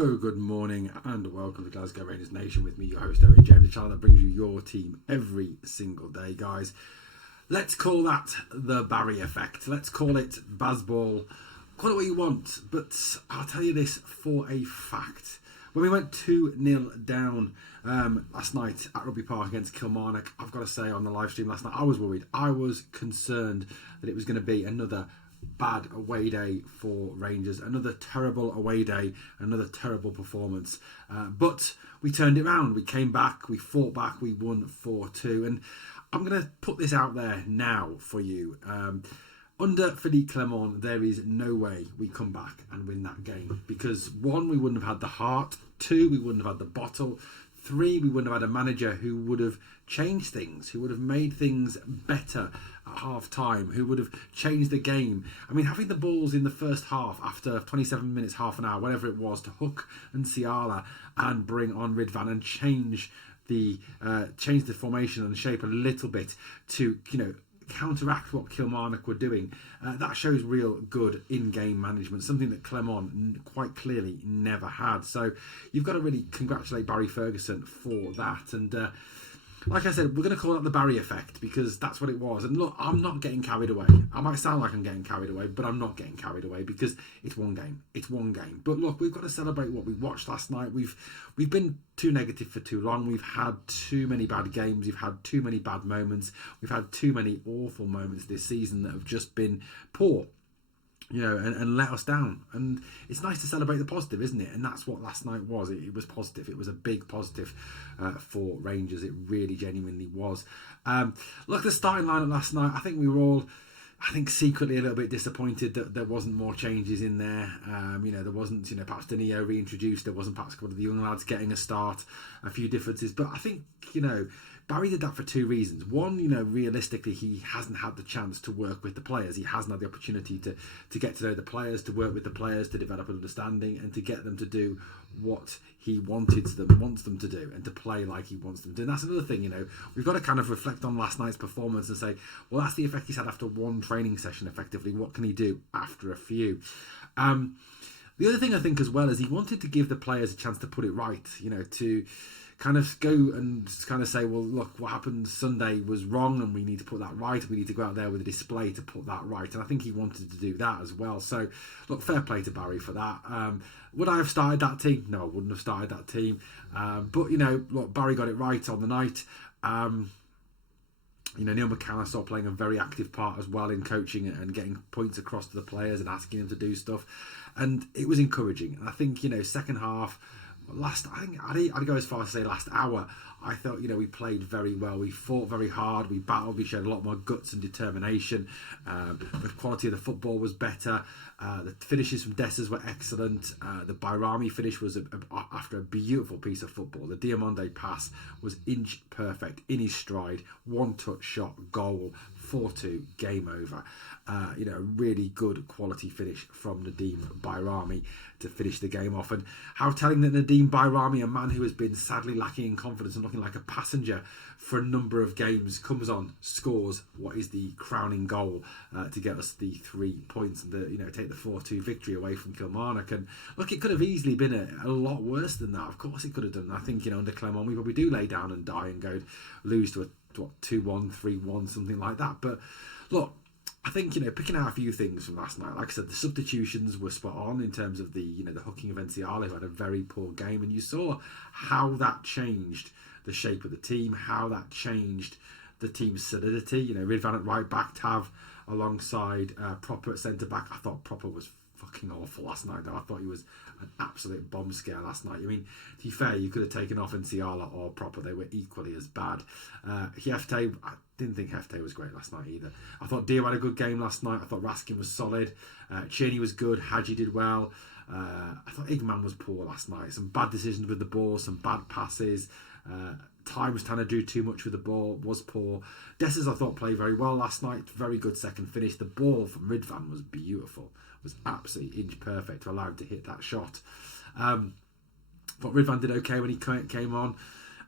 So, good morning and welcome to Glasgow Rangers Nation with me, your host, Owen James, the channel that brings you your team every single day, guys. Let's call that the Barry effect. Let's call it Bazball. Call it what you want, but I'll tell you this for a fact. When we went 2-0 down last night at Rugby Park against Kilmarnock, I've got to say on the live stream last night, I was worried. I was concerned that it was going to be another bad away day for Rangers, another terrible away day, another terrible performance, but we turned it around. We came back, we fought back, we won 4-2, and I'm going to put this out there now for you. Under Philippe Clement, there is no way we come back and win that game, because 1, we wouldn't have had the heart, 2, we wouldn't have had the bottle, 3, we wouldn't have had a manager who would have changed things, who would have made things better at half time, who would have changed the game. I mean, having the balls in the first half after 27 minutes, half an hour, whatever it was, to Hook and Ciala and bring on Ridvan and change the formation and shape a little bit to, counteract what Kilmarnock were doing. That shows real good in-game management, something that Clement quite clearly never had. So you've got to really congratulate Barry Ferguson for that. And like I said, we're going to call that the Barry effect, because that's what it was. And look, I'm not getting carried away. I might sound like I'm getting carried away, but I'm not getting carried away, because it's one game. It's one game. But look, we've got to celebrate what we watched last night. We've been too negative for too long. We've had too many bad games. We've had too many bad moments. We've had too many awful moments this season that have just been poor, and let us down. And it's nice to celebrate the positive, isn't it? And that's what last night was. It was positive. It was a big positive for Rangers. It really genuinely was. Look, the starting lineup last night, I think we were all, secretly a little bit disappointed that there wasn't more changes in there. There wasn't, perhaps Danilo reintroduced. There wasn't perhaps one of the young lads getting a start. A few differences. But I think, Barry did that for 2 reasons. 1, realistically, he hasn't had the chance to work with the players. He hasn't had the opportunity to get to know the players, to work with the players, to develop an understanding, and to get them to do what he wants them to do, and to play like he wants them to. And that's another thing, we've got to kind of reflect on last night's performance and say, well, that's the effect he's had after 1 training session, effectively. What can he do after a few? The other thing I think as well is he wanted to give the players a chance to put it right, to kind of go and kind of say, well, look, what happened Sunday was wrong and we need to put that right. We need to go out there with a display to put that right. And I think he wanted to do that as well. So, look, fair play to Barry for that. Would I have started that team? No, I wouldn't have started that team. But, look, Barry got it right on the night. Neil McCann, I saw playing a very active part as well in coaching and getting points across to the players and asking them to do stuff. And it was encouraging. And I think, second half, I'd go as far as to say last hour, I thought, we played very well. We fought very hard. We battled. We showed a lot more guts and determination. The quality of the football was better. The finishes from Dessers were excellent. The Bayrami finish was after a beautiful piece of football. The Diamonde pass was inch perfect, in his stride. 1-touch shot, goal, 4-2, game over. A really good quality finish from Nadim Bayrami to finish the game off. And how telling that Nadim Bayrami, a man who has been sadly lacking in confidence and looking like a passenger for a number of games, comes on, scores what is the crowning goal to get us the 3 points and take the 4-2 victory away from Kilmarnock. And look, it could have easily been a lot worse than that. Of course it could have done. I think under Clement we probably do lay down and die and go lose to a 2-1, 3-1, something like that. But look, I think, picking out a few things from last night, like I said, the substitutions were spot on in terms of the hooking of Enciala, who had a very poor game, and you saw how that changed the shape of the team, how that changed the team's solidity. Ridvan at right back, Tav alongside Proper at centre back. I thought Proper was fucking awful last night, though. I thought he was an absolute bomb scare last night. I mean, to be fair, you could have taken off Enciala or Proper. They were equally as bad. Hefte, I didn't think Hefte was great last night either. I thought Dio had a good game last night. I thought Raskin was solid. Cheney was good. Hadji did well. I thought Igman was poor last night. Some bad decisions with the ball, some bad passes. Time was trying to do too much with the ball, was poor. Dessers, I thought, played very well last night. Very good second finish. The ball from Ridvan was beautiful. Was absolutely inch perfect to allow him to hit that shot. But Ridvan did okay when he came on.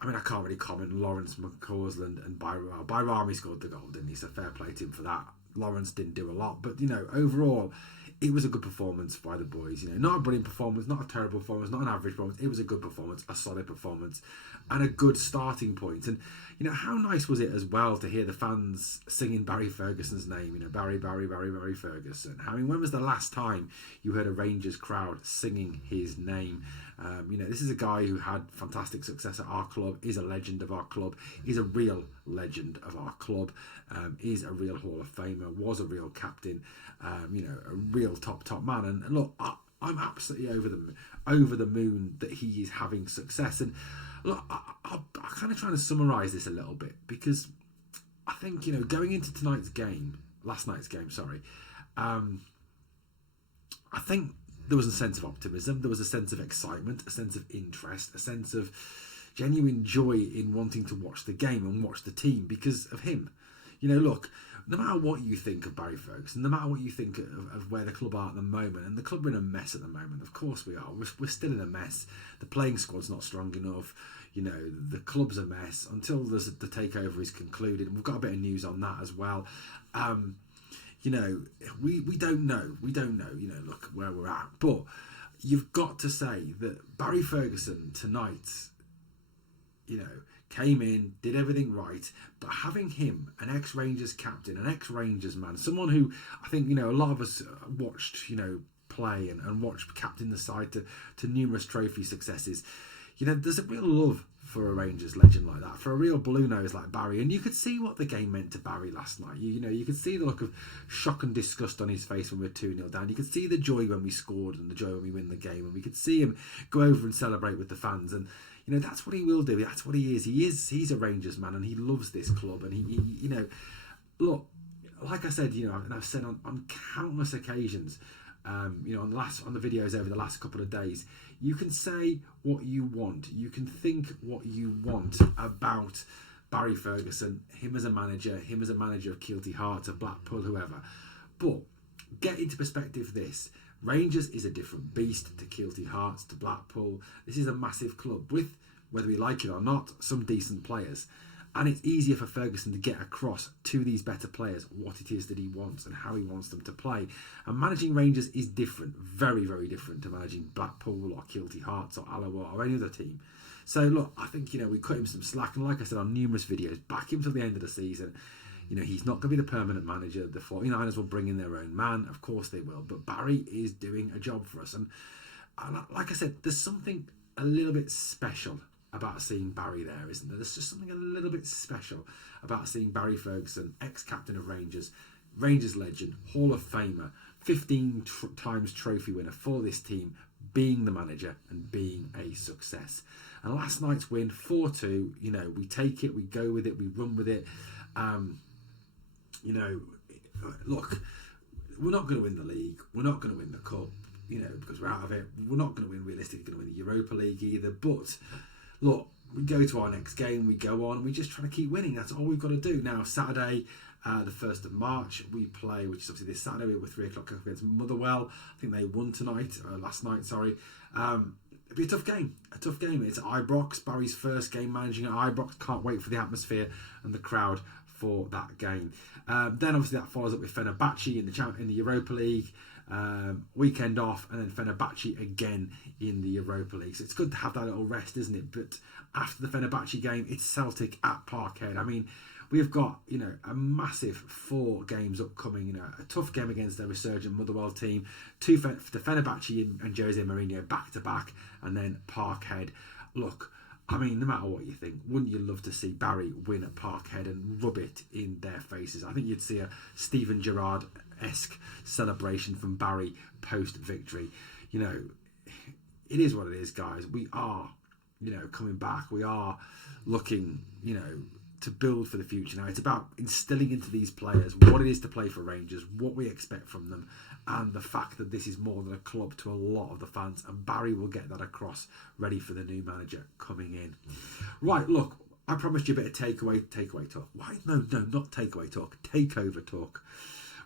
I mean, I can't really comment on Lawrence, McCausland and Bayrami. Bayrami scored the goal, didn't he? So fair play to him for that. Lawrence didn't do a lot. But, overall, it was a good performance by the boys. Not a brilliant performance, not a terrible performance, not an average performance. It was a good performance, a solid performance, and a good starting point. And how nice was it as well to hear the fans singing Barry Ferguson's name? Barry, Barry, Barry, Barry Ferguson. When was the last time you heard a Rangers crowd singing his name? This is a guy who had fantastic success at our club, is a legend of our club, is a real legend of our club, is a real Hall of Famer, was a real captain, a real top man. And look, I'm absolutely over the moon that he is having success. And look, I'm kind of trying to summarise this a little bit, because I think, going into last night's game, I think there was a sense of optimism, there was a sense of excitement, a sense of interest, a sense of genuine joy in wanting to watch the game and watch the team because of him. Look, no matter what you think of Barry Ferguson, no matter what you think of where the club are at the moment, and the club are in a mess at the moment, of course we are, we're still in a mess. The playing squad's not strong enough, the club's a mess until the takeover is concluded. We've got a bit of news on that as well. We don't know, look where we're at. But you've got to say that Barry Ferguson tonight, came in, did everything right, but having him, an ex-Rangers captain, an ex-Rangers man, someone who I think, a lot of us watched, play and watched captain the side to numerous trophy successes. There's a real love for a Rangers legend like that, for a real blue nose like Barry. And you could see what the game meant to Barry last night. You could see the look of shock and disgust on his face when we were 2-0 down. You could see the joy when we scored and the joy when we win the game. And we could see him go over and celebrate with the fans. And that's what he will do. That's what he is. He's a Rangers man, and he loves this club. And he look, like I said, and I've said on countless occasions, on the videos over the last couple of days, you can say what you want, you can think what you want about Barry Ferguson, him as a manager of Kilty Hearts, of Blackpool, whoever. But get into perspective this. Rangers is a different beast to Kilty Hearts, to Blackpool. This is a massive club with, whether we like it or not, some decent players. And it's easier for Ferguson to get across to these better players what it is that he wants and how he wants them to play. And managing Rangers is different, very, very different to managing Blackpool or Kilty Hearts or Alloa or any other team. So look, I think, we cut him some slack. And like I said on numerous videos, back him till the end of the season. He's not going to be the permanent manager. The 49ers will bring in their own man. Of course they will. But Barry is doing a job for us. And like I said, there's something a little bit special about seeing Barry there, isn't there? There's just something a little bit special about seeing Barry Ferguson, ex-captain of Rangers, Rangers legend, Hall of Famer, 15 times trophy winner for this team, being the manager and being a success. And last night's win, 4-2, we take it, we go with it, we run with it. Look, we're not going to win the league, we're not going to win the cup, because we're out of it. We're not going to win, realistically, going to win the Europa League either, but look, we go to our next game, we go on, we just try to keep winning. That's all we've got to do. Now, Saturday, the 1st of March, we play, which is obviously this Saturday, we're 3 o'clock against Motherwell. I think they won last night. It'll be a tough game. It's Ibrox, Barry's first game managing at Ibrox. Can't wait for the atmosphere and the crowd for that game. Then obviously that follows up with Fenerbahce in the Europa League. Weekend off, and then Fenerbahce again in the Europa League. So it's good to have that little rest, isn't it? But after the Fenerbahce game, it's Celtic at Parkhead. We've got, a massive 4 games upcoming, a tough game against their resurgent Motherwell team, the Fenerbahce and Jose Mourinho back to back, and then Parkhead. Look, no matter what you think, wouldn't you love to see Barry win at Parkhead and rub it in their faces? I think you'd see a Steven Gerrard-esque celebration from Barry post-victory. It is what it is, guys. We are, coming back. We are looking, to build for the future. Now, it's about instilling into these players what it is to play for Rangers, what we expect from them, and the fact that this is more than a club to a lot of the fans. And Barry will get that across, ready for the new manager coming in. Right, look, I promised you a bit of takeaway talk. Why? No, not takeaway talk. Takeover talk.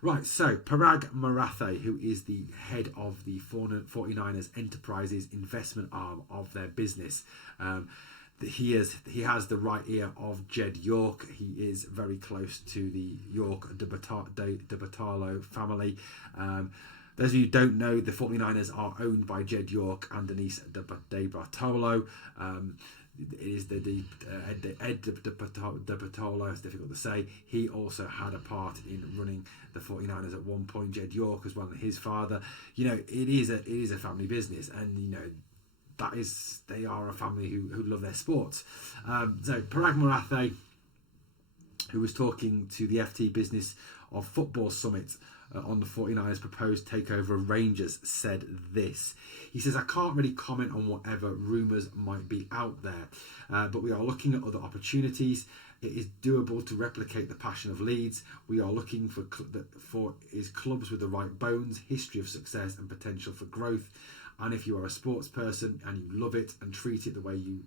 Right, so Paraag Marathe, who is the head of the 49ers Enterprises investment arm of their business, he has the right ear of Jed York. He is very close to the York de Bartolo family. Those of you who don't know, the 49ers are owned by Jed York and Denise De Bartolo. It is Ed De Bartolo, it's difficult to say. He also had a part in running the 49ers at one point. Jed York as well, and his father. You know, it is a family business, and you know, they are a family who love their sports. So Paraag Marathe, who was talking to the FT Business of Football Summit on the 49ers proposed takeover of Rangers, said this. He says, I can't really comment on whatever rumours might be out there, but we are looking at other opportunities. It is doable to replicate the passion of Leeds. We are looking for clubs with the right bones, history of success and potential for growth. And if you are a sports person and you love it and treat it the way you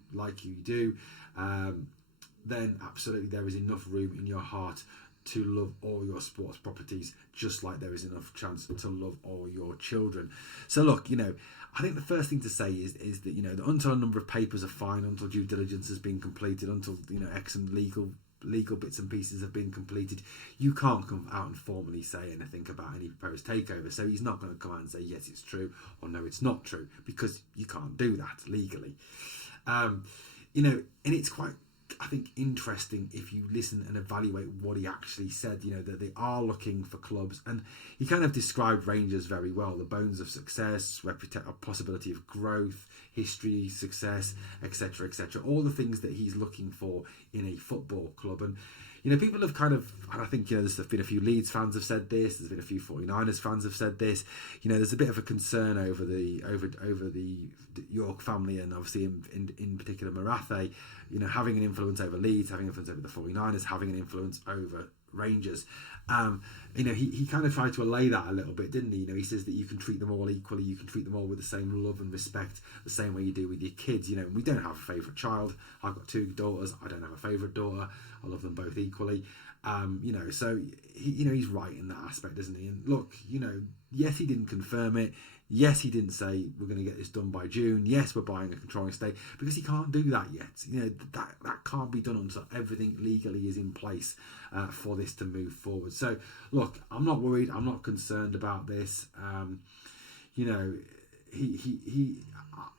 do, then absolutely there is enough room in your heart to love all your sports properties, just like there is enough chance to love all your children. So look, you know, I think the first thing to say is that, you know, until a number of papers are fine, until due diligence has been completed, until, you know, excellent legal bits and pieces have been completed, you can't come out and formally say anything about any proposed takeover. So he's not going to come out and say yes it's true or no it's not true, because you can't do that legally. You know, and it's quite, I think, interesting if you listen and evaluate what he actually said, you know, that they are looking for clubs, and he kind of described Rangers very well: the bones of success, possibility of growth, history, success, etc., etc., all the things that he's looking for in a football club. And you know, people have kind of, and I think, you know, there's been a few Leeds fans have said this, there's been a few 49ers fans have said this, you know, there's a bit of a concern over the York family, and obviously in particular Marathe, you know, having an influence over Leeds, having influence over the 49ers, having an influence over Rangers. You know, he kind of tried to allay that a little bit, didn't he? You know, he says that you can treat them all equally, you can treat them all with the same love and respect, the same way you do with your kids. You know, we don't have a favourite child. I've got 2 daughters. I don't have a favourite daughter. I love them both equally. You know, so he's right in that aspect, isn't he? And look, you know, yes, he didn't confirm it. Yes, he didn't say we're going to get this done by June. Yes, we're buying a controlling stake, because he can't do that yet. You know, that can't be done until everything legally is in place for this to move forward. So, look, I'm not worried. I'm not concerned about this. You know, he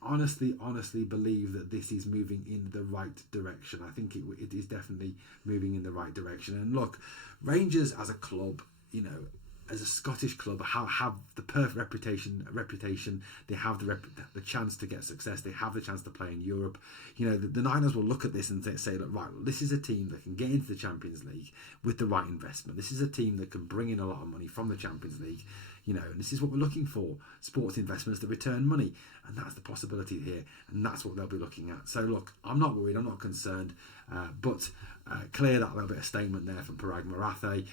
honestly believe that this is moving in the right direction. I think it is definitely moving in the right direction. And look, Rangers as a club, you know, as a Scottish club, have the perfect reputation. They have the chance to get success. They have the chance to play in Europe. You know, the Niners will look at this and say, look, right, well, this is a team that can get into the Champions League with the right investment. This is a team that can bring in a lot of money from the Champions League. You know, and this is what we're looking for: sports investments that return money, and that's the possibility here, and that's what they'll be looking at. So look, I'm not worried, I'm not concerned, but clear that little bit of statement there from Paraag Marathe.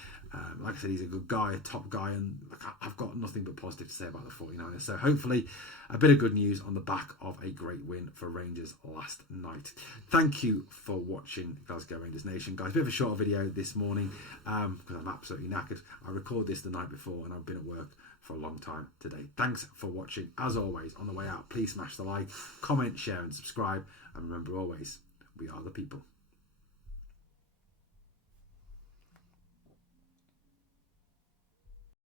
Like I said, he's a good guy, a top guy, and I've got nothing but positive to say about the 49ers. So hopefully a bit of good news on the back of a great win for Rangers last night. Thank you for watching Glasgow Rangers Nation, guys. A bit of a short video this morning because I'm absolutely knackered. I recorded this the night before and I've been at work for a long time today. Thanks for watching. As always, on the way out, please smash the like, comment, share and subscribe. And remember always, we are the people.